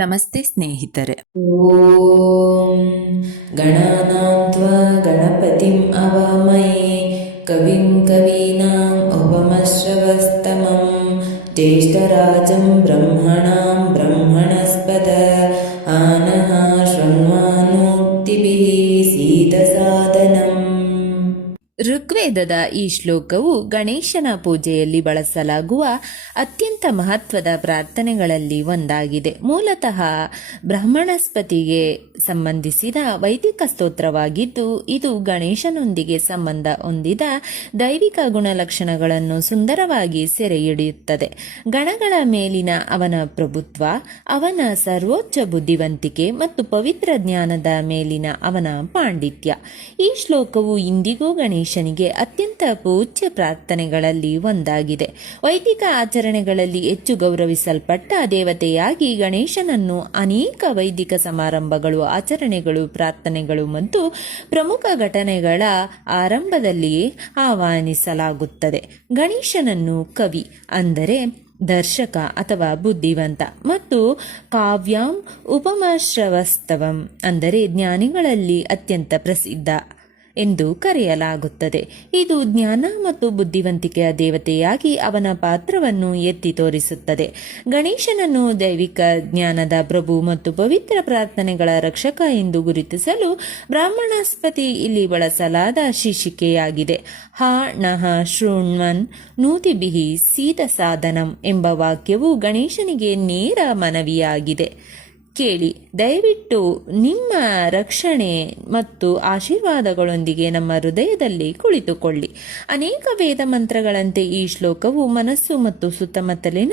ನಮಸ್ತೆ ಸ್ನೇಹಿತರೆ. ಓಂ ಗಣಾನಾಂ ತ್ವಾ ಗಣಪತಿಂ ಅವಾಮಹೇ ಕವಿಂ ಕವೀನಾಂ ಉಪಮಶ್ರವಸ್ತಮಂ ಜ್ಯೇಷ್ಠರಾಜಂ ಬ್ರಹ್ಮಣಾಂ ಬ್ರಹ್ಮಣಸ್ಪದ ಆನಃ ಶೃಣ್ವಾನೋಕ್ತಿಭಿಃ ಸೀದಸಾದನಂ. ಋಗ್ವೇದದ ಈ ಶ್ಲೋಕವು ಗಣೇಶನ ಪೂಜೆಯಲ್ಲಿ ಬಳಸಲಾಗುವ ಅತ್ಯಂತ ಮಹತ್ವದ ಪ್ರಾರ್ಥನೆಗಳಲ್ಲಿ ಒಂದಾಗಿದೆ. ಮೂಲತಃ ಬ್ರಹ್ಮಣಸ್ಪತಿಗೆ ಸಂಬಂಧಿಸಿದ ವೈದಿಕ ಸ್ತೋತ್ರವಾಗಿದ್ದು, ಇದು ಗಣೇಶನೊಂದಿಗೆ ಸಂಬಂಧ ಹೊಂದಿದ ದೈವಿಕ ಗುಣಲಕ್ಷಣಗಳನ್ನು ಸುಂದರವಾಗಿ ಸೆರೆಹಿಡಿಯುತ್ತದೆ. ಗಣಗಳ ಮೇಲಿನ ಅವನ ಪ್ರಭುತ್ವ, ಅವನ ಸರ್ವೋಚ್ಚ ಬುದ್ಧಿವಂತಿಕೆ ಮತ್ತು ಪವಿತ್ರ ಜ್ಞಾನದ ಮೇಲಿನ ಅವನ ಪಾಂಡಿತ್ಯ. ಈ ಶ್ಲೋಕವು ಇಂದಿಗೂ ಗಣೇಶನಿಗೆ ಅತ್ಯಂತ ಪೂಜ್ಯ ಪ್ರಾರ್ಥನೆಗಳಲ್ಲಿ ಒಂದಾಗಿದೆ. ವೈದಿಕ ಆಚರಣೆಗಳಲ್ಲಿ ಹೆಚ್ಚು ಗೌರವಿಸಲ್ಪಟ್ಟ ದೇವತೆಯಾಗಿ ಗಣೇಶನನ್ನು ಅನೇಕ ವೈದಿಕ ಸಮಾರಂಭಗಳು, ಆಚರಣೆಗಳು, ಪ್ರಾರ್ಥನೆಗಳು ಮತ್ತು ಪ್ರಮುಖ ಘಟನೆಗಳ ಆರಂಭದಲ್ಲಿ ಆಹ್ವಾನಿಸಲಾಗುತ್ತದೆ. ಗಣೇಶನನ್ನು ಕವಿ ಅಂದರೆ ದರ್ಶಕ ಅಥವಾ ಬುದ್ಧಿವಂತ ಮತ್ತು ಕಾವ್ಯಾಂ ಉಪಮಶ್ರವಸ್ತವಂ ಅಂದರೆ ಜ್ಞಾನಿಗಳಲ್ಲಿ ಅತ್ಯಂತ ಪ್ರಸಿದ್ಧ ಎಂದು ಕರೆಯಲಾಗುತ್ತದೆ. ಇದು ಜ್ಞಾನ ಮತ್ತು ಬುದ್ಧಿವಂತಿಕೆಯ ದೇವತೆಯಾಗಿ ಅವನ ಪಾತ್ರವನ್ನು ಎತ್ತಿ ತೋರಿಸುತ್ತದೆ. ಗಣೇಶನನ್ನು ದೈವಿಕ ಜ್ಞಾನದ ಪ್ರಭು ಮತ್ತು ಪವಿತ್ರ ಪ್ರಾರ್ಥನೆಗಳ ರಕ್ಷಕ ಎಂದು ಗುರುತಿಸಲು ಬ್ರಾಹ್ಮಣಸ್ಪತಿ ಇಲ್ಲಿ ಬಳಸಲಾದ ಶೀರ್ಷಿಕೆಯಾಗಿದೆ. ಹ ನಃ ಶೃಣ್ವನ್ ನೂತಿಭಿಃ ಸೀದಸಾದನಂ ಎಂಬ ವಾಕ್ಯವು ಗಣೇಶನಿಗೆ ನೇರ ಮನವಿಯಾಗಿದೆ. ಕೇಳಿ, ದಯವಿಟ್ಟು ನಿಮ್ಮ ರಕ್ಷಣೆ ಮತ್ತು ಆಶೀರ್ವಾದಗಳೊಂದಿಗೆ ನಮ್ಮ ಹೃದಯದಲ್ಲಿ ಕುಳಿತುಕೊಳ್ಳಿ. ಅನೇಕ ವೇದ ಮಂತ್ರಗಳಂತೆ ಈ ಶ್ಲೋಕವು ಮನಸ್ಸು ಮತ್ತು ಸುತ್ತಮುತ್ತಲಿನ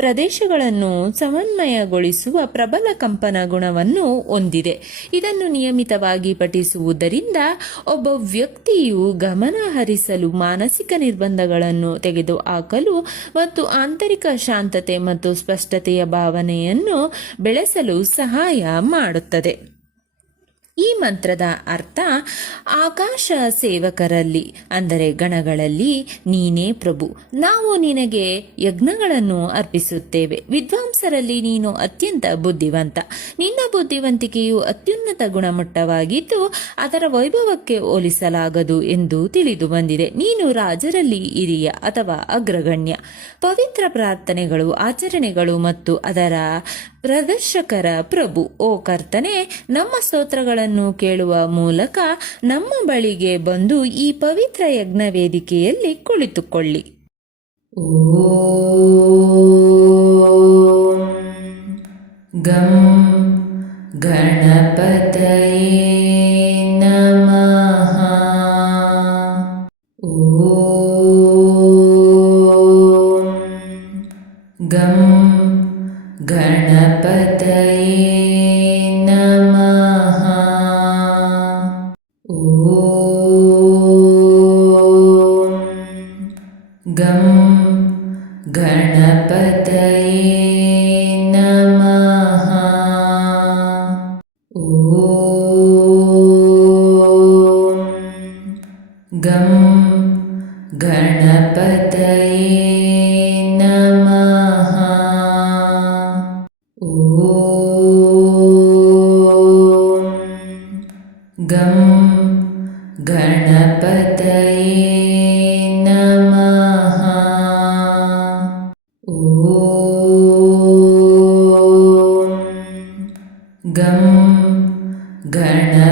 ಪ್ರದೇಶಗಳನ್ನು ಸಮನ್ವಯಗೊಳಿಸುವ ಪ್ರಬಲ ಕಂಪನ ಗುಣವನ್ನು ಹೊಂದಿದೆ. ಇದನ್ನು ನಿಯಮಿತವಾಗಿ ಪಠಿಸುವುದರಿಂದ ಒಬ್ಬ ವ್ಯಕ್ತಿಯು ಗಮನ ಹರಿಸಲು, ಮಾನಸಿಕ ನಿರ್ಬಂಧಗಳನ್ನು ತೆಗೆದುಹಾಕಲು ಮತ್ತು ಆಂತರಿಕ ಶಾಂತತೆ ಮತ್ತು ಸ್ಪಷ್ಟತೆಯ ಭಾವನೆಯನ್ನು ಬೆಳೆಸಲು ಸಹಾಯ ಮಾಡುತ್ತದೆ. ಈ ಮಂತ್ರದ ಅರ್ಥ, ಆಕಾಶ ಸೇವಕರಲ್ಲಿ ಅಂದರೆ ಗಣಗಳಲ್ಲಿ ನೀನೇ ಪ್ರಭು. ನಾವು ನಿನಗೆ ಯಜ್ಞಗಳನ್ನು ಅರ್ಪಿಸುತ್ತೇವೆ. ವಿದ್ವಾಂಸರಲ್ಲಿ ನೀನು ಅತ್ಯಂತ ಬುದ್ಧಿವಂತ. ನಿನ್ನ ಬುದ್ಧಿವಂತಿಕೆಯು ಅತ್ಯುನ್ನತ ಗುಣಮಟ್ಟವಾಗಿದ್ದು ಅದರ ವೈಭವಕ್ಕೆ ಹೋಲಿಸಲಾಗದು ಎಂದು ತಿಳಿದು ಬಂದಿದೆ. ನೀನು ರಾಜರಲ್ಲಿ ಹಿರಿಯ ಅಥವಾ ಅಗ್ರಗಣ್ಯ. ಪವಿತ್ರ ಪ್ರಾರ್ಥನೆಗಳು, ಆಚರಣೆಗಳು ಮತ್ತು ಅದರ ಪ್ರದರ್ಶಕರ ಪ್ರಭು. ಓ ಕರ್ತನೆ, ನಮ್ಮ ಸ್ತೋತ್ರಗಳನ್ನು ಕೇಳುವ ಮೂಲಕ ನಮ್ಮ ಬಳಿಗೆ ಬಂದು ಈ ಪವಿತ್ರ ಯಜ್ಞ ವೇದಿಕೆಯಲ್ಲಿ ಕುಳಿತುಕೊಳ್ಳಿ. ಓಂ ಗಂ ಗಣಪತಯೇ ನಮಃ. ಓಂ ಗಂ ಗಣಪತಯೇ ನಮಃ. ಓಂ ಗಂ ಗಣಪತಯೇ ನಮಃ. ಓಂ ಗಂ ಗಣಪತಯೇ ನಮಃ. ಓಂ ಗಂ ಗಣಪತಯೇ ನಮಃ. ಓಂ ಗಂ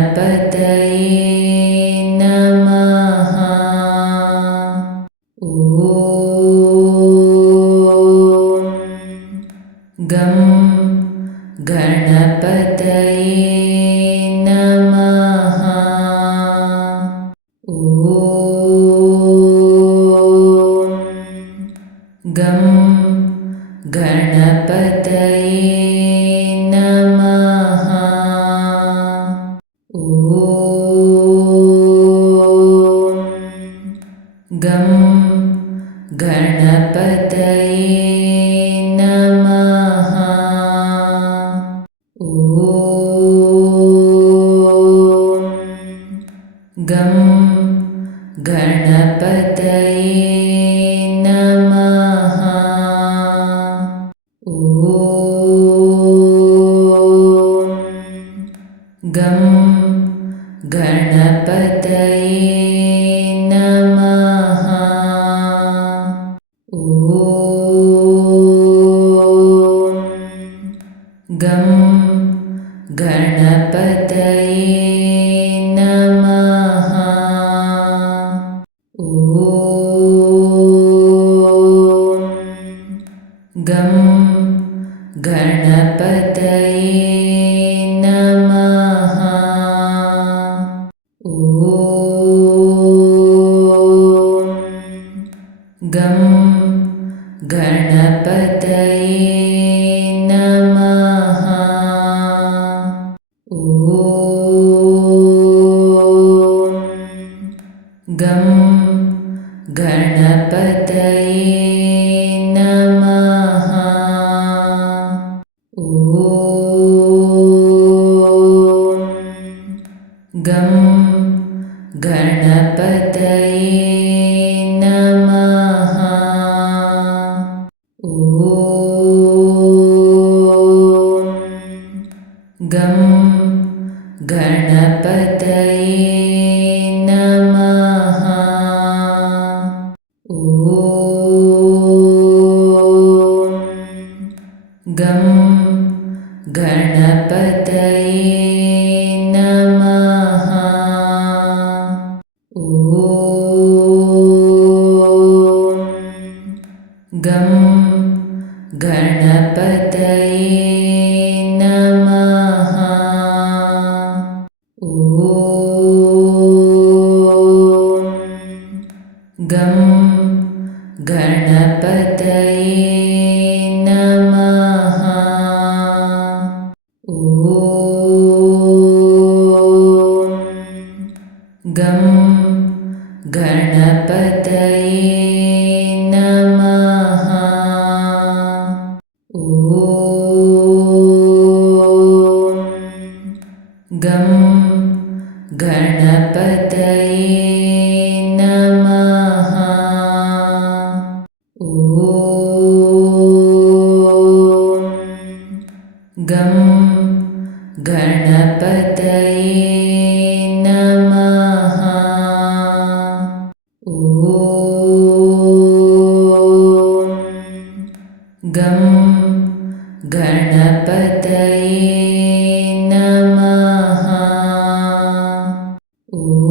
ಗಣಪತಯೇ ನಮಃ. ಓಂ ಗಂ ಗಣಪತಯೇ ನಮಃ. ಓಂ ಗಂ ಗಣಪತಯೇ ನಮಃ. ಓಂ ಗಂ ಗಣಪತಯೇ ನಮಃ. ಓಂ ಗಂ ಗಣಪತಯೇ ನಮಃ. ಓಂ ಗಂ ಗಣಪತಯೇ ನಮಃ. ಓಂ ಗಂ ಗಣಪತಯೇ ನಮಃ. ಓಂ ಗಂ ಗಣಪತಯೇ ನಮಃ. ಓಂ ಗಂ ಗಣಪತಯೇ ನಮಃ. ಓಂ ಗಂ ಗಣಪತಯೇ ನಮಃ. ಓಂ ಗಂ ಗಣಪತಯೇ ನಮಃ. ಓಂ ಗಂ ಗಣಪತಯೇ ನಮಃ. ಓಂ ಗಂ ಗಣಪತಯೇ ನಮಃ. ಓಂ ಗಂ ಗಣಪತಯೇ ನಮಃ. ಓಂ ಗಂ ಗಣಪತಯೇ ನಮಃ. ಓಂ ಗಂ ಗಣಪತಯೇ ನಮಃ. ಓಂ ಗಂ ಗಣಪತಯೇ ನಮಃ. ಓಂ ಗಂ ಗಣಪತಯೇ ನಮಃ. ಓಂ ಗಂ ಗಣಪತಯೇ ನಮಃ. ಓಂ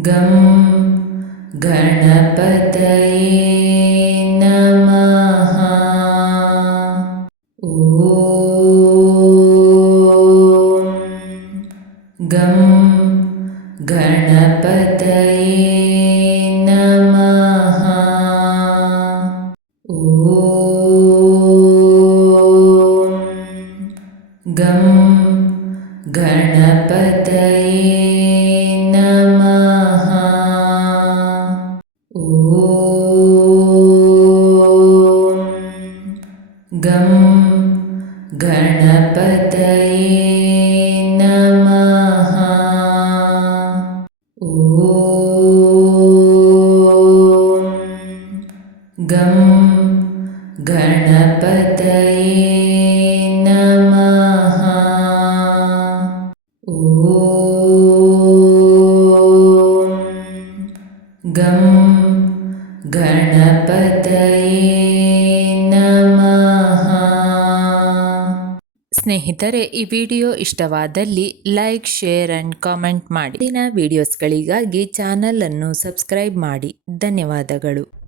ಗಂ ಗಣಪತಯೇ ನಮಃ. ಓಂ ಗಂ ಗಣಪತಯೇ ನಮಃ. ಓಂ ಗಂ ಗಣಪತಯೇ ನಮಃ. ಓಂ ಗಂ ಗಣಪತಯೇ ನಮಃ. ಓಂ ಗಂ ಗಣಪತಯೇ ನಮಃ. ಸ್ನೇಹಿತರೆ, ಈ ವಿಡಿಯೋ ಇಷ್ಟವಾದಲ್ಲಿ ಲೈಕ್, ಶೇರ್ ಆ್ಯಂಡ್ ಕಾಮೆಂಟ್ ಮಾಡಿ. ದಿನ ವಿಡಿಯೋಸ್ಗಳಿಗಾಗಿ ಚಾನಲನ್ನು ಸಬ್ಸ್ಕ್ರೈಬ್ ಮಾಡಿ. ಧನ್ಯವಾದಗಳು.